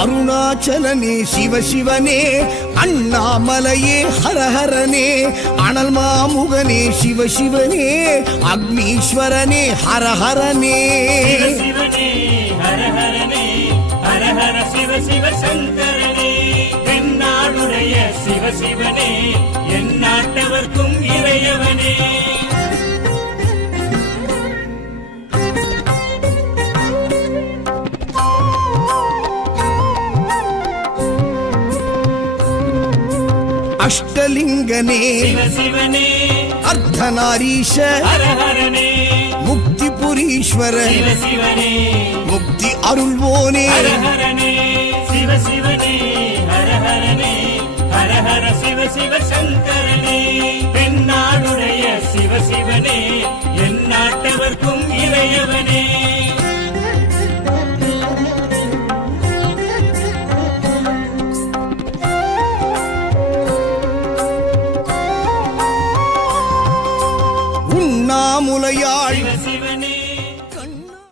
அருணாச்சலனே சிவசிவனே, அண்ணாமலையே ஹரஹரனே, அனல் மாமுகனே சிவசிவனே, அக்னீஸ்வரனே ஹரஹரனே. சிவசிவனே ஹரஹரனே, ஹரஹர சிவ சிவ சங்கரனே, எந்நாடுடைய சிவசிவனே, எந்நாட்டவர்க்கும் இறையவனே. அஷ்டலிங்கனே சிவசிவனே, அர்த்தநாரீஷ ஹரஹரனே, முக்திபுரீஸ்வர சிவசிவனே, முக்தி அருள்வோனே. ஹரஹரனே சிவசிவனே, ஹரஹரனே, ஹரஹர சிவ சிவ சங்கரனே, எந்நாடுடைய சிவசிவனே, எந்நாட்டவர்க்கும் இறையவனே. உண்ணாமுலையாள்